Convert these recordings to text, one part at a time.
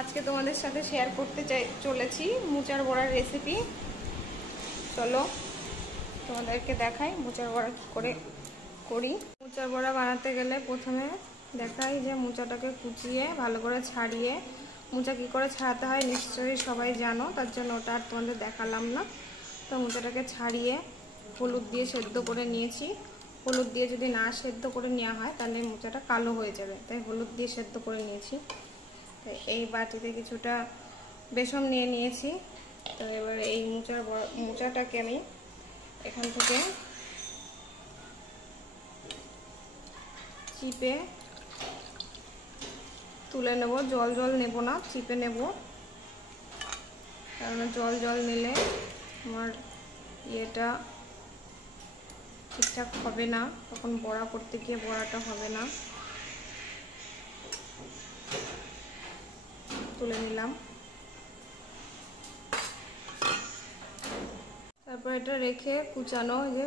আজকে তোমাদের সাথে শেয়ার করতে চলেছি মোচার বড়ার রেসিপি। চলো তোমাদেরকে দেখাই মোচার বড়া কী করে করি। মোচার বড়া বানাতে গেলে প্রথমে দেখাই যে মোচাটাকে কুচিয়ে ভালো করে ছাড়িয়ে, মোচা কী করে ছাড়াতে হয় নিশ্চয়ই সবাই জানো, তার জন্য ওটা আর তোমাদের দেখালাম না। তো মোচাটাকে ছাড়িয়ে হলুদ দিয়ে সেদ্ধ করে নিয়েছি। হলুদ দিয়ে যদি না সেদ্ধ করে নেওয়া হয় তাহলে মোচাটা কালো হয়ে যাবে, তাই হলুদ দিয়ে সেদ্ধ করে নিয়েছি। তো এই বাটিতে কিছুটা বেসন নিয়ে নিয়েছি। তো এবার এই মোচাটাকে আমি এখান থেকে চিপে তুলে নেব। জল নেব না, চিপে নেব, কারণ জল নিলে আমার ইয়েটা ঠিকঠাক হবে না, তখন বড়া করতে গিয়ে বড়াটা হবে না। তুলে নিলাম। তারপর এটা রেখে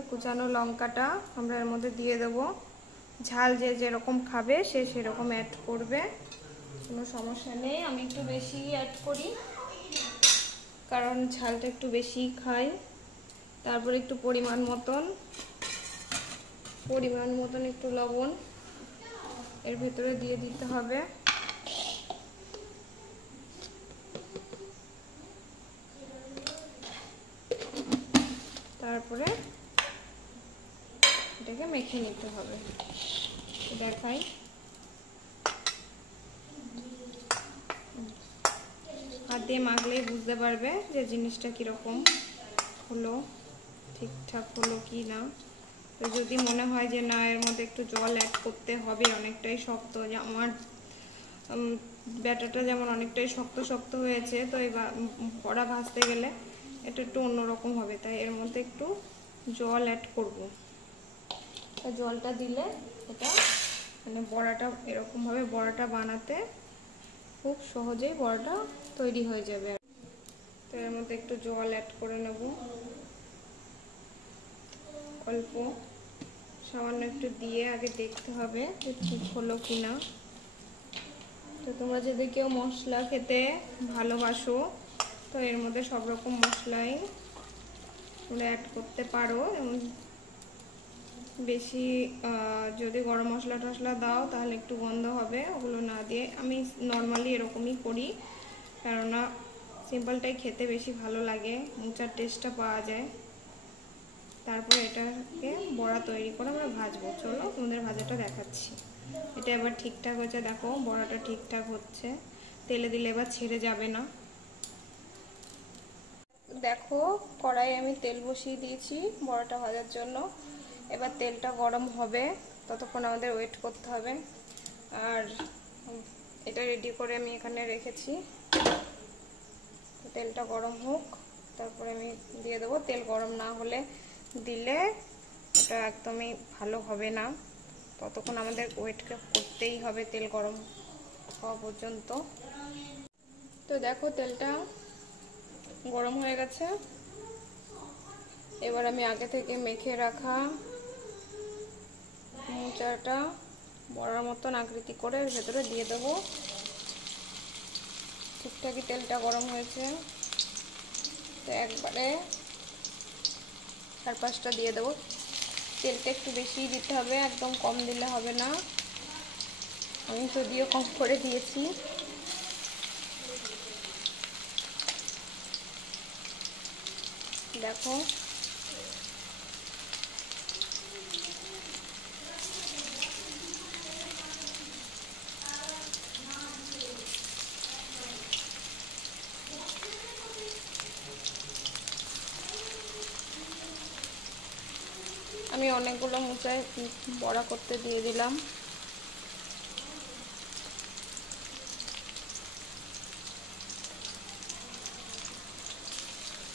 কুচানো লঙ্কাটা আমরা এর মধ্যে দিয়ে দেব। ঝাল যে যেরকম খাবে সে সেরকম অ্যাড করবে, কোনো সমস্যা নেই। আমি একটু বেশি অ্যাড করি কারণ ঝালটা একটু বেশি খাই। তারপর একটু পরিমাণ মতন একটু লবণ এর ভিতরে দিয়ে দিতে হবে। তারপরে এটাকে মেখে নিতে হবে। দেখাই, হাত দিয়ে মাখলেই বুঝতে পারবে যে জিনিসটা কীরকম হলো, ঠিকঠাক হলো কি না। তো যদি মনে হয় যে না এর মধ্যে একটু জল অ্যাড করতে হবে, অনেকটাই শক্ত, যে আমার ব্যাটারটা যেমন অনেকটাই শক্ত হয়েছে, তো এই বড়া ভাজতে গেলে এটা একটু অন্যরকম হবে, তাই এর মধ্যে একটু জল অ্যাড করব। তো জলটা দিলে এটা মানে বড়াটা এরকমভাবে বড়াটা বানাতে খুব সহজেই বড়াটা তৈরি হয়ে যাবে। তো এর মধ্যে একটু জল অ্যাড করে নেব, অল্প সামান্য একটু দিয়ে আগে দেখতে হবে যে ঠিক হলো কি না। তো তোমরা যদি কেউ মশলা খেতে ভালোবাসো তো এর মধ্যে সব রকম মশলাই তোমরা অ্যাড করতে পারো। বেশি যদি গরম মশলা টশলা দাও তাহলে একটু গন্ধ হবে, ওগুলো না দিয়ে আমি নর্মালি এরকমই করি, কেননা সিম্পলটাই খেতে বেশি ভালো লাগে, মোচার টেস্টটা পাওয়া যায়। তারপর এটাকে বড়া তৈরি করে আমরা ভাজবো। চলো তোমাদের ভাজাটা দেখাচ্ছি। এটা এবার ঠিকঠাক হয়েছে, দেখো বড়াটা ঠিকঠাক হচ্ছে, তেলে দিলে এবার ছেড়ে যাবে না। দেখো কড়াই আমি তেল বসিয়ে দিয়েছি বড়াটা ভাজার জন্য। এবার তেলটা গরম হবে, ততক্ষণ আমাদের ওয়েট করতে হবে। আর এটা রেডি করে আমি এখানে রেখেছি, তেলটা গরম হোক তারপরে আমি দিয়ে দেবো। তেল গরম না হলে দিলে এটা একদমই ভালো হবে না, ততক্ষণ আমাদের ওয়েট করতেই হবে তেল গরম হওয়া পর্যন্ত। তো দেখো তেলটা গরম হয়ে গেছে। এবার আমি আগে থেকে মেখে রাখা মোচাটা বড়ার মতন আকৃতি করে এর ভেতরে দিয়ে দেবো। ঠিকঠাকই তেলটা গরম হয়েছে, তো একবারে 4-5টা দিয়ে দেবো। তেলটা একটু বেশিই দিতে হবে, একদম কম দিলে হবে না। আমি যদিও কম করে দিয়েছি। দেখো আমি অনেকগুলো মোচায় বড়া করতে দিয়ে দিলাম।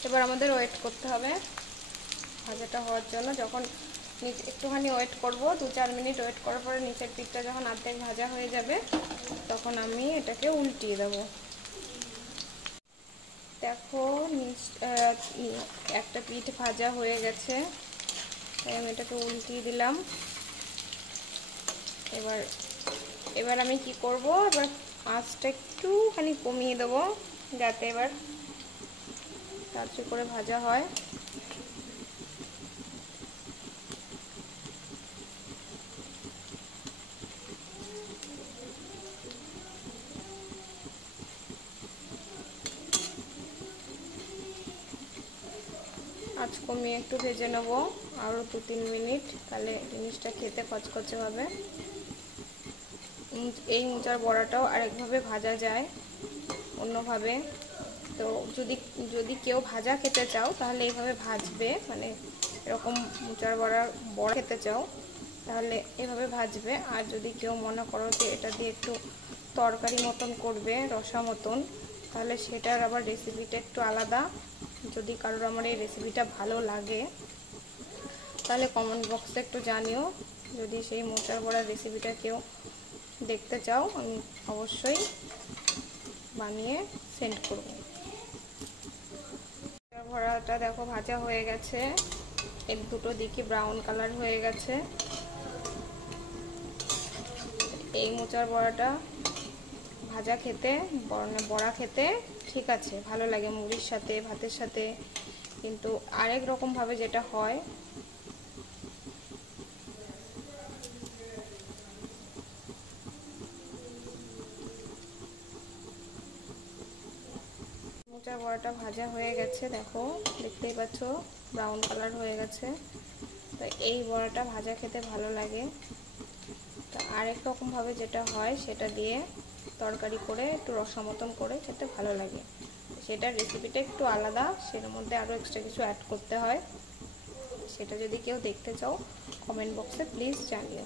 এবার আমাদের ওয়েট করতে হবে ভাজাটা হওয়ার জন্য। যখন একটুখানি ওয়েট করব, 2-4 মিনিট ওয়েট করার পরে নিচের পিঠটা যখন অর্ধেক ভাজা হয়ে যাবে তখন আমি এটাকে উল্টিয়ে দেব। দেখো একটা পিঠ ভাজা হয়ে গেছে, তাই আমি এটাকে উল্টিয়ে দিলাম। এবার আমি কি করব, এবার আঁচটা একটুখানি কমিয়ে দেবো যাতে এবার তাড়াতাড়ি করে ভাজা হয়। আঁচ কমিয়ে একটু ভেজে নেব আরও 2-3 মিনিট, তাহলে জিনিসটা খেতে কচকচে হবে। এই মোচার বড়াটাও আরেকভাবে ভাজা যায় অন্যভাবে। তো যদি কেউ ভাজা খেতে চাও তাহলে এইভাবে ভাজবে, মানে এরকম মোচার বড়া খেতে চাও তাহলে এভাবে ভাজবে। আর যদি কেউ মনে করো যে এটা দিয়ে একটু তরকারি মতন করবে, রসা মতন, তাহলে সেটার আবার রেসিপিটা একটু আলাদা। যদি কারোর আমার এই রেসিপিটা ভালো লাগে তাহলে কমেন্ট বক্সে একটু জানিও। যদি সেই মোচার বড়ার রেসিপিটা কেউ দেখতে চাও আমি অবশ্যই বানিয়ে সেন্ড করব। মোচার বড়াটা দেখো ভাজা হয়ে গেছে, এর দুটো দিকে ব্রাউন কালার হয়ে গেছে। এই মোচার বড়াটা ভাজা খেতে, বড়া খেতে ঠিক আছে, ভালো লাগে মুড়ির সাথে, ভাতের সাথে। কিন্তু আরেক রকম ভাবে যেটা হয়, মোচার বড়াটা ভাজা হয়ে গেছে, দেখো দেখতেই পাচ্ছ ব্রাউন কালার হয়ে গেছে। তো এই বড়াটা ভাজা খেতে ভালো লাগে। তো আরেক রকম ভাবে যেটা হয় সেটা দিয়ে তরকারি করে একটু রসা মতন করে খেতে ভালো লাগে। সেটার রেসিপিটা একটু আলাদা, সের মধ্যে আরও এক্সট্রা কিছু অ্যাড করতে হয়। সেটা যদি কেউ দেখতে চাও কমেন্ট বক্সে প্লিজ জানিও।